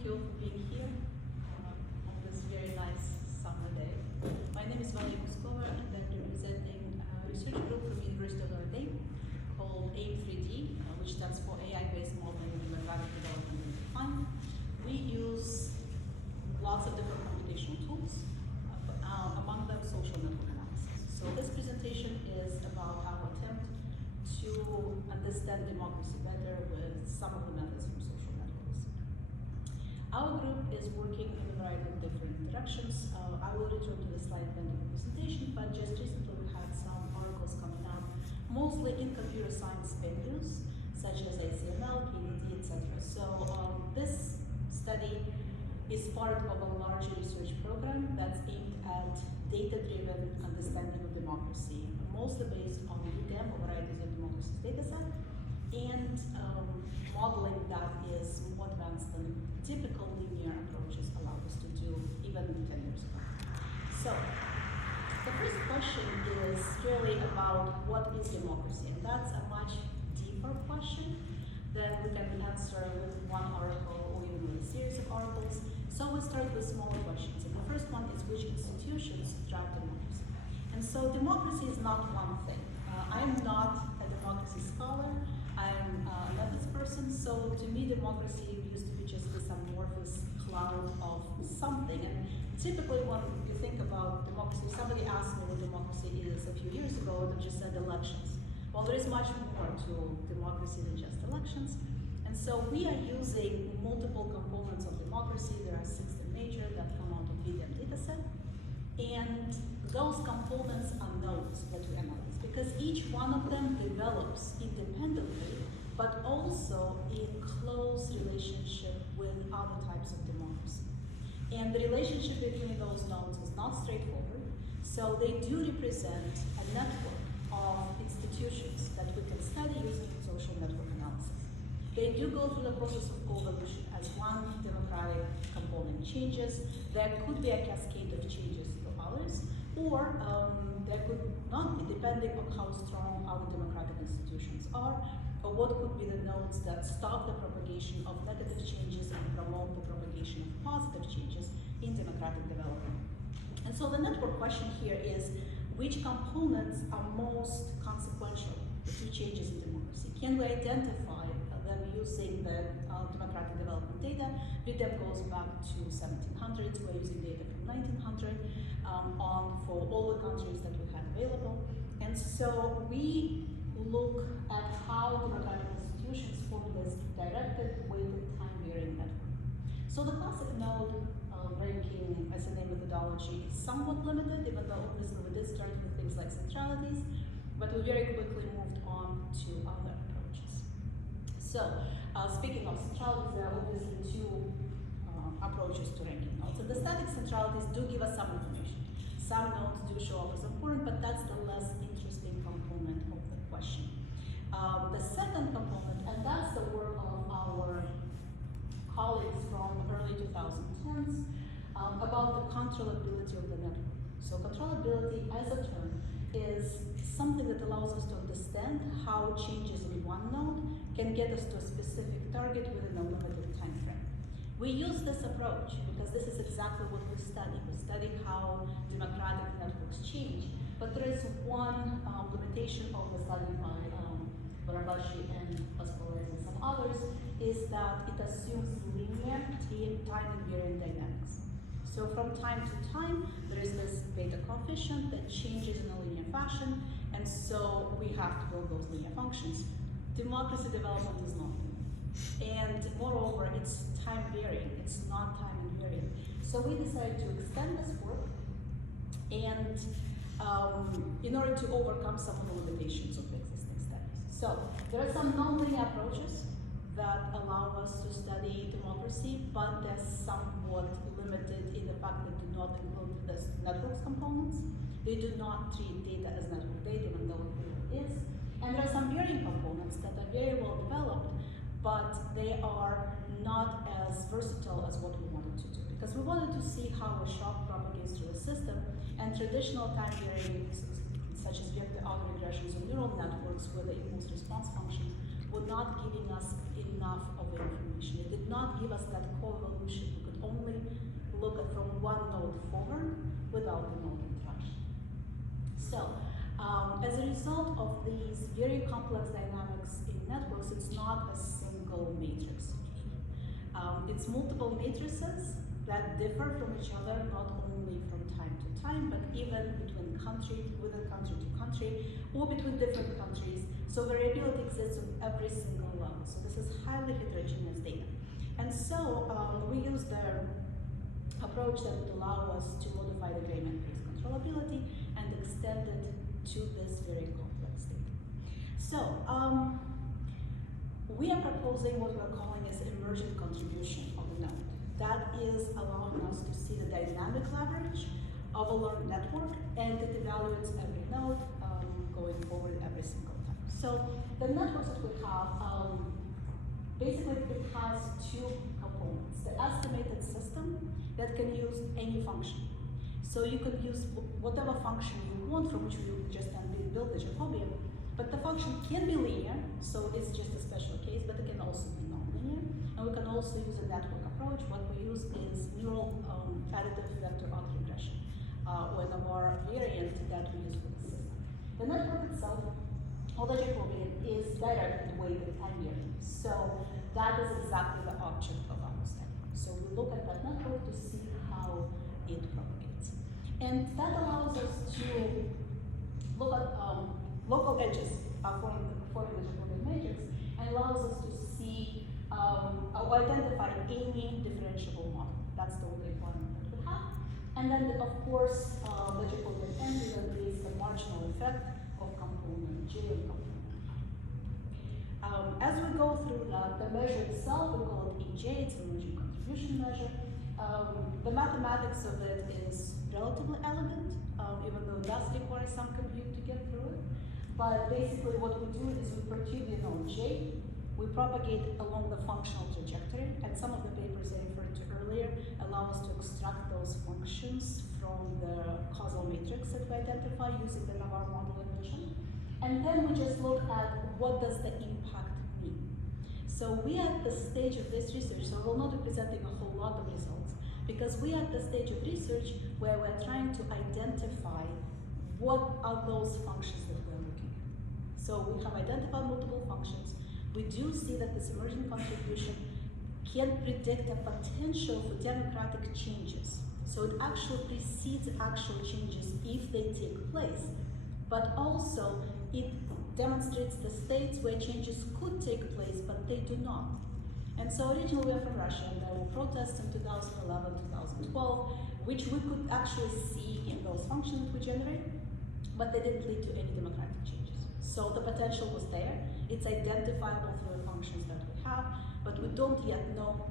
thank you for being here on this very nice summer day. My name is Valentina Kuskova, and I'm representing a research group from University of Notre Dame called AIM3D, which stands for AI-based modeling and democratic development fund. We use lots of different computational tools, among them social network analysis. So this presentation is about our attempt to understand democracy better with some of the methods from social networks. Our group is working in a variety of different directions. I will return to the slide at the end of the presentation, but just recently we had some articles coming out, mostly in computer science venues, such as ACML, KDD, etc. So this study is part of a larger research program that's aimed at data-driven understanding of democracy, mostly based on VDEM, or Varieties of Democracies dataset, and modeling that is more advanced than typical linear approaches allowed us to do even 10 years ago. So the first question is really about what is democracy, and that's a much deeper question than we can answer with one article or even with a series of articles. So we start with smaller questions, and the first one is which institutions drive democracy? And so democracy is not one thing. I'm not a democracy scholar, I'm a methods person, so to me democracy used to be just this amorphous cloud of something. And typically when you think about democracy, if somebody asked me what democracy is a few years ago, they just said elections. Well, there is much more to democracy than just elections. And so we are using multiple components of democracy. There are 16 major that come out of VDEM dataset. And those components are nodes that we analyze, because each one of them develops independently, but also in close relationship with other types of democracy. And the relationship between those nodes is not straightforward, so they do represent a network of institutions that we can study using social network analysis. They do go through the process of co-evolution as one democratic component changes. There could be a cascade of changes to others, or there could not be, depending on how strong our democratic institutions are, or what could be the nodes that stop the propagation of negative changes and promote the propagation of positive changes in democratic development. And so the network question here is, which components are most consequential to changes in democracy? Can we identify them using the democratic development data? VDEM goes back to 1700s. We're using data from 1900 for all the countries that we had available. And so we look at how democratic institutions form this directed weighted time-varying network. So the classic node ranking SMA methodology is somewhat limited, even though obviously we did start with things like centralities, but we very quickly moved on to other approaches. So speaking of centralities, there are obviously two approaches to ranking nodes. And the static centralities do give us some information. Some nodes do show up as important, but that's the less interesting component of the question. The second component, and that's the work of our colleagues from early 2010s, about the controllability of the network. So controllability as a term is something that allows us to understand how changes in one node can get us to a specific target within a limited time frame. We use this approach because this is exactly what we study. We study how democratic networks change, but there is one limitation of the study by Barabashi and Pasquale and some others, is that it assumes linear time-invariant dynamics. So from time to time, there is this beta coefficient that changes in a linear fashion, and so we have to build those linear functions. Democracy development is not linear. And moreover, it's time-varying, it's not time-invariant. So we decided to extend this work, and in order to overcome some of the limitations of the existing studies. So there are some non-linear approaches that allow us to study democracy, but they're somewhat limited in the fact that do not include the networks components. They do not treat data as network data, even though it is. And there are some varying components that are very well developed, but they are not as versatile as what we wanted to do, because we wanted to see how a shock propagates through a system, and traditional time varying, such as vector autoregressions or neural networks with the impulse response functions, were not giving us enough of of the information. It did not give us that co-evolution. We could only look at from one node forward without the node interaction. So, as a result of these very complex dynamics in networks, it's not a single matrix. It's multiple matrices that differ from each other, not only from time to time, but even between within country to country, or between different countries. So variability exists on every single level. So this is highly heterogeneous data. And so we use the approach that would allow us to modify the gray matrix controllability and extend it to this very complex data. So we are proposing what we're calling as emergent contribution of a node. That is allowing us to see the dynamic leverage of a learned network, and it evaluates every node going forward every single time. So the networks that we have, basically it has two components. The estimated system that can use any function. So you can use whatever function you want, from which we just build the Jacobian, but the function can be linear, so it's just a special case, but it can also be nonlinear. And we can also use a network approach. What we use is neural additive vector regression, or the more variant that we use for the system. The network itself, or the Jacobian, is directed weighted linear. So that is exactly the object of our study. So we look at that network to see how it propagates. And that allows us to look at local edges forming the Jacobian matrix, and allows us to see or identify any differentiable model. That's the only requirement that we have. And then, of course, the Jacobian engine is the marginal effect of component J and component I. As we go through the measure itself, we call it EJ, it's an emergent contribution measure. The mathematics of it is relatively elegant, even though it does require some compute to get through it. But basically what we do is we perturb the node J, we propagate along the functional trajectory, and some of the papers I referred to earlier allow us to extract those functions from the causal matrix that we identify using the Navarre model in vision. And then we just look at what does the impact mean. So we are at the stage of this research, so we'll not be presenting a whole lot of results, because we are at the stage of research where we're trying to identify what are those functions that we're looking at. So we have identified multiple functions. We do see that this emergent contribution can predict a potential for democratic changes. So it actually precedes actual changes if they take place, but also it demonstrates the states where changes could take place, but they do not. And so originally we are from Russia, and there were protests in 2011, 2012, which we could actually see in those functions that we generate, but they didn't lead to any democratic changes. So the potential was there. It's identifiable through the functions that we have, but we don't yet know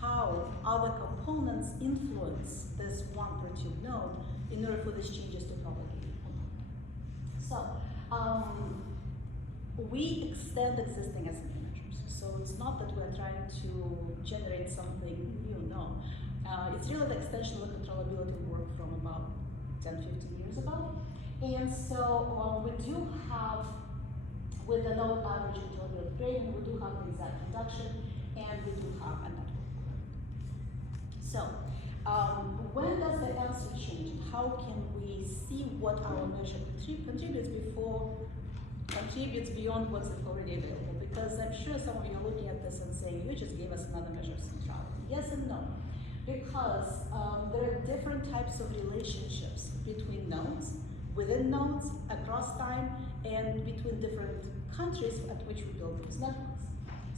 how other components influence this one perturbed node in order for these changes to propagate or not. So we extend existing SMA measures. So it's not that we're trying to generate something new, no. It's really the extension of the controllability work from about 10, 15 years ago. And so we do have, with the node average controllability gradient, we do have the exact reduction, and we do have a network. So when does the answer change? How can we see what our measure contributes beyond what's already available? Because I'm sure some of you are looking at this and saying, you just gave us another measure of centrality. Yes and no. Because there are different types of relationships between nodes, within nodes, across time, and between different countries at which we build these networks.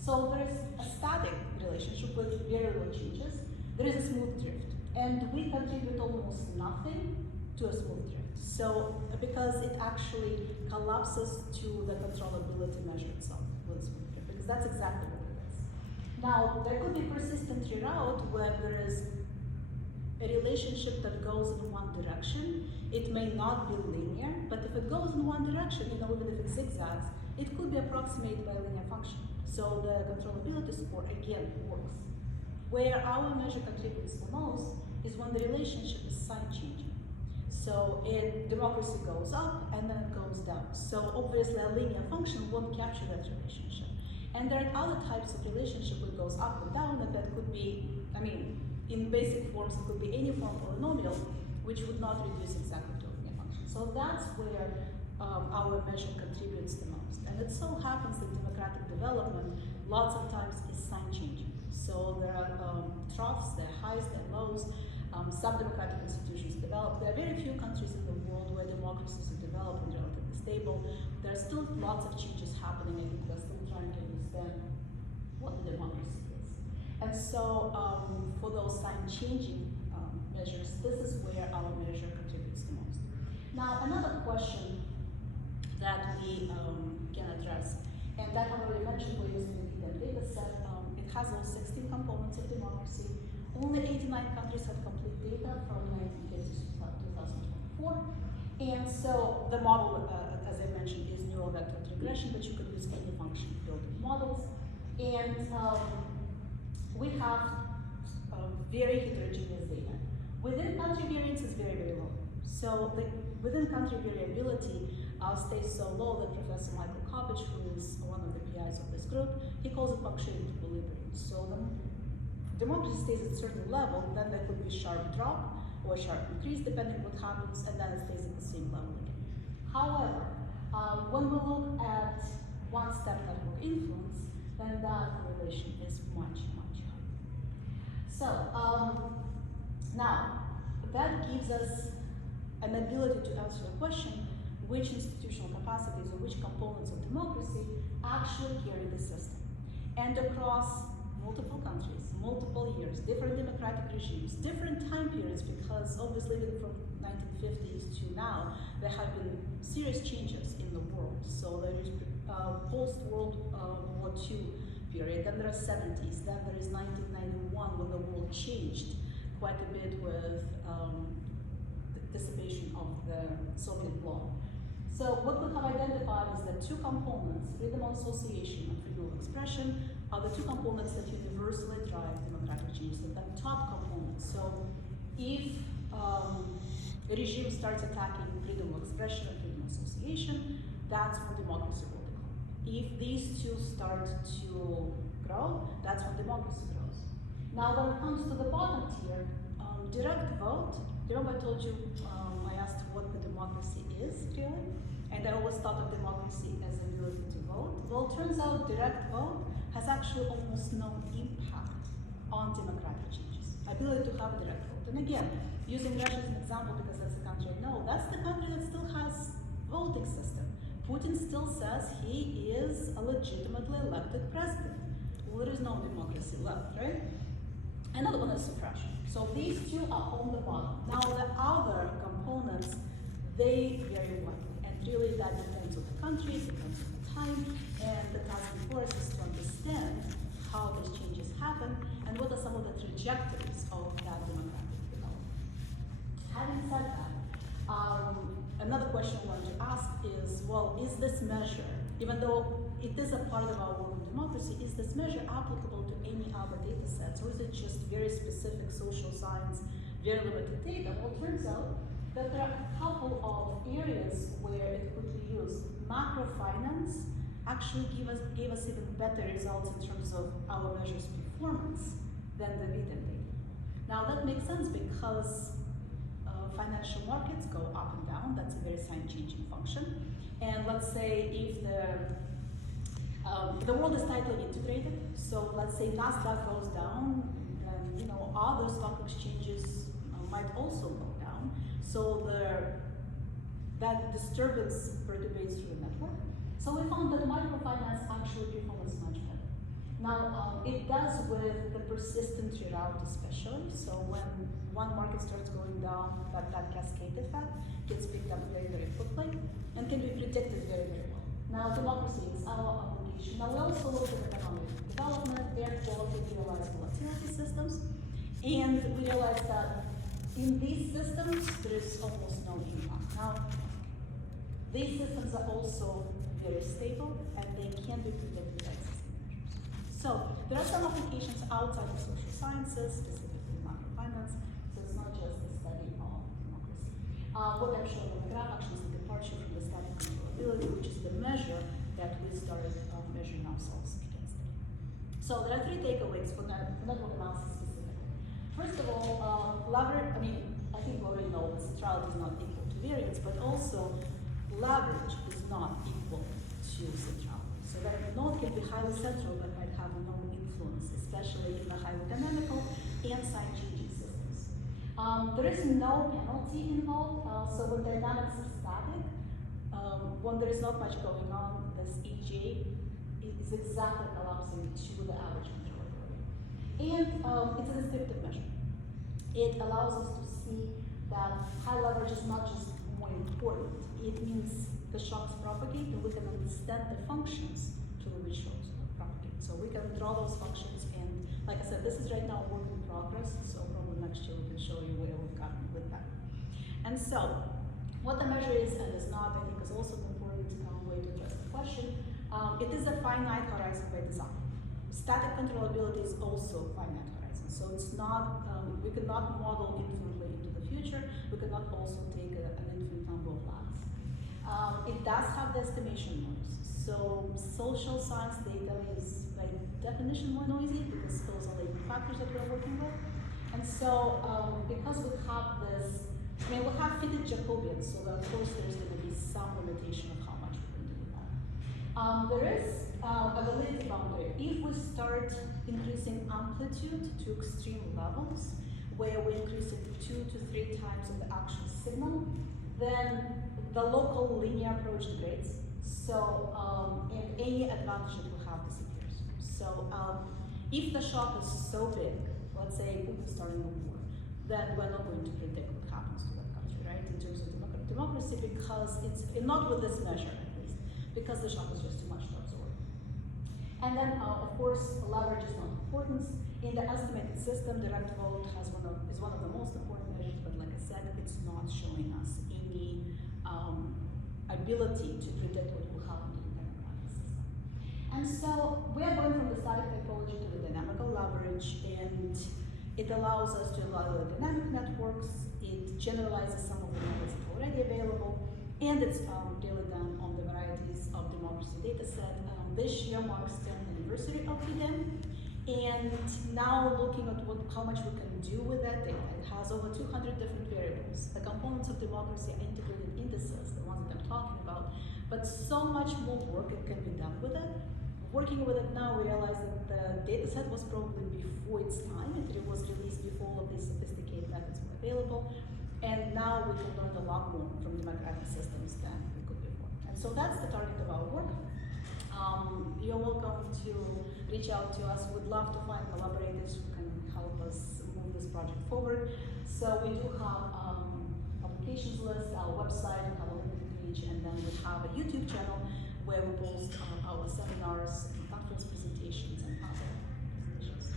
So there is a static relationship with very low changes. There is a smooth drift, and we contribute almost nothing to a smooth drift. So because it actually collapses to the controllability measure itself with a smooth drift, because that's exactly what it is. Now, there could be persistent reroute where there is a relationship that goes in one direction. It may not be linear, but if it goes in one direction, even if it zigzags, it could be approximated by a linear function. So the controllability score, again, works. Where our measure contributes the most is when the relationship is sign changing. So democracy goes up and then it goes down. So obviously a linear function won't capture that relationship. And there are other types of relationship which goes up and down, and that could be, I mean, in basic forms, it could be any form of polynomial, which would not reduce exactly to a linear function. So that's where our measure contributes the most. And it so happens that democratic development lots of times is sign changing. So there are troughs, there are highs, there are lows. Some democratic institutions develop. There are very few countries in the world where democracies are developed and relatively stable. There are still lots of changes happening. I think we're still trying to understand what the democracy is. And so for those sign changing measures, this is where our measure contributes the most. Now, another question that we can address, and that I already mentioned, we're using the data set. It has all 16 components of democracy. Only 89 countries have complete data from 1950 to 2024. And so the model, as I mentioned, is neural vector regression, but you could use any function building models. And we have very heterogeneous data. Within country variance is very, very low. So the within country variability stays so low that Professor Michael Koppich, who is one of the PIs of this group, he calls it punctuated equilibrium. So when democracy stays at a certain level, then there could be sharp drop or sharp increase depending what happens, and then it stays at the same level again. However, when we look at one-step network influence, then that correlation is much, much higher. So now that gives us an ability to answer the question, which institutional capacities or which components of democracy actually carry the system. And across multiple countries, multiple years, different democratic regimes, different time periods, because obviously from 1950s to now, there have been serious changes in the world. So there is post-World War II period, then there are 70s, then there is 1991 when the world changed quite a bit with the dissipation of the Soviet bloc. So what we have identified is that two components, freedom of association and freedom of expression, are the two components that universally drive democratic changes, and the top components. So if a regime starts attacking freedom of expression and freedom of association, that's when democracy will decline. If these two start to grow, that's when democracy grows. Now when it comes to the bottom tier, direct vote, remember I told you, I asked what the democracy is really, and I always thought of democracy as the ability to vote. Well, it turns out direct vote has actually almost no impact on democratic changes. Ability to have direct vote. And again, using Russia as an example because that's the country I know, that's the country that still has voting system. Putin still says he is a legitimately elected president. Well, there is no democracy left, right? Another one is suppression. So these two are on the bottom. Now the other components, they vary widely. And really that depends on the country, depends on the time, and the task before us is to understand how these changes happen and what are some of the trajectories of that democratic development. Having said that, another question I wanted to ask is, well, is this measure, even though it is a part of our work of democracy, is this measure applicable to any other data sets, or is it just very specific social science, very limited data? Well, it turns out that there are a couple of areas where it could be used. Macrofinance actually gave us even better results in terms of our measures performance than the written data. Now that makes sense because financial markets go up and down. That's a very sign-changing function. And let's say if the world is tightly integrated, so let's say NASDAQ goes down, then other stock exchanges might also go down. So that disturbance perturbates through the network. So we found that microfinance actually performs much better. Now, it does with the persistent reroute especially. So when one market starts going down, that cascade effect gets picked up very, very quickly and can be predicted very, very well. Now, democracy is our application. Now, we also look at economic development, air quality, realized volatility systems, and we realized that in these systems, there is almost no impact. Now, these systems are also very stable, and they can be predicted by existing measures. So, there are some applications outside of social sciences, specifically macrofinance, so it's not just the study of democracy. What I'm showing on the graph actually is the departure from the static controllability, which is the measure that we started measuring ourselves against. So there are three takeaways for network analysis specifically. First of all, I think we already know that centrality is not equal to variance, but also leverage is not equal to centrality. So that a node can be highly central but might have no influence, especially in the highly dynamical and side-changing systems. There is no penalty involved, so when dynamics are static, when there is not much going on, this EJ is exactly collapsing to the average control area. And it's a descriptive measure. It allows us to see that high leverage is not just more important. It means the shocks propagate, and we can understand the functions through which shocks propagate. So we can draw those functions, and like I said, this is right now a work in progress, so probably next year we can show you where we've gotten with that. And so, what the measure is and is not, I think, is also an important way to address the question. It is a finite horizon by design. Static controllability is also finite horizon. So it's not, we cannot model infinitely into the future. We cannot also take an infinite number of lags. It does have the estimation noise. So social science data is by definition more noisy because those are the factors that we're working with. And so because we have this, we have fitted Jacobians, so of course there's going to be some limitation of how much we can do with that. There is a validity boundary. If we start increasing amplitude to extreme levels, where we increase it 2 to 3 times of the actual signal, then the local linear approach degrades. So, and any advantage that we have disappears. So, if the shock is so big, let's say Putin starting a war, then we're not going to predict what happens to that country, right? In terms of democracy, because it's not with this measure at least, because the shock is just too much to absorb. And then, of course, leverage is not important. In the estimated system, direct vote is one of the most important measures, but like I said, it's not showing us any ability to predict what will happen to the democratic system. And so we are going from the static typology to the dynamical leverage, and it allows us to evaluate dynamic networks. It generalizes some of the methods that are already available, and it's really done on the varieties of democracy data set. This year marks 10th anniversary of TDEM, and now looking at how much we can do with that data. It has over 200 different variables. The components of democracy are integrated indices, the ones that I'm talking about, but so much more work can be done with it. Working with it now, we realize that the data set was probably before its time. It was released before all of these sophisticated methods were available. And now we can learn a lot more from democratic systems than we could before. And so that's the target of our work. You're welcome to reach out to us. We'd love to find collaborators who can help us move this project forward. So we do have publications list, our website, we have a LinkedIn page, and then we have a YouTube channel where we post our seminars and conference presentations and other presentations.